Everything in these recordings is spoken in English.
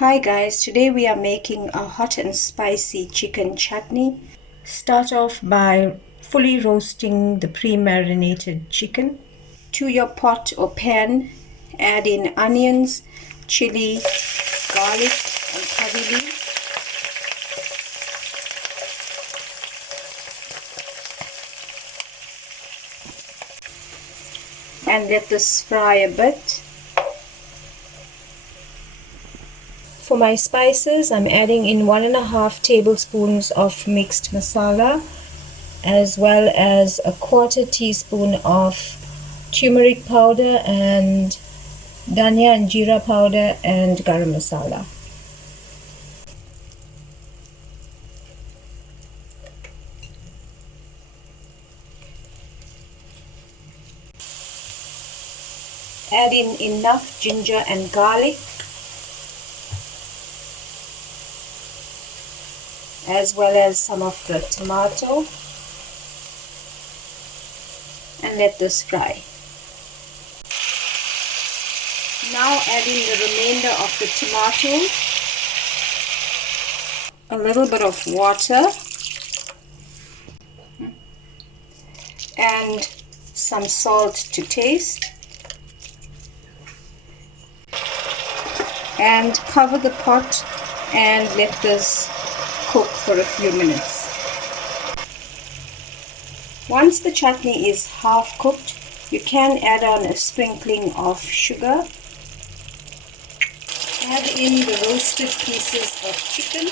Hi guys, today we are making a hot and spicy chicken chutney. Start off by fully roasting the pre-marinated chicken. To your pot or pan, add in onions, chili, garlic and curry leaves. And let this fry a bit. For my spices, I'm adding in 1.5 tablespoons of mixed masala, as well as a 1/4 teaspoon of turmeric powder and Dhania and Jeera powder and Garam Masala. Add in enough ginger and garlic, as well as some of the tomato, and let this fry. Now add in the remainder of the tomato, a little bit of water, and some salt to taste, and cover the pot and let this cook for a few minutes. Once the chutney is half cooked, you can add on a sprinkling of sugar. Add in the roasted pieces of chicken.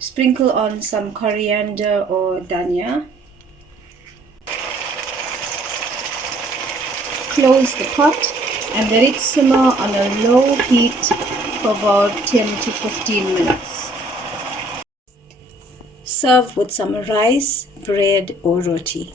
Sprinkle on some coriander or dhania. Close the pot and let it simmer on a low heat for about 10 to 15 minutes. Serve with some rice, bread or roti.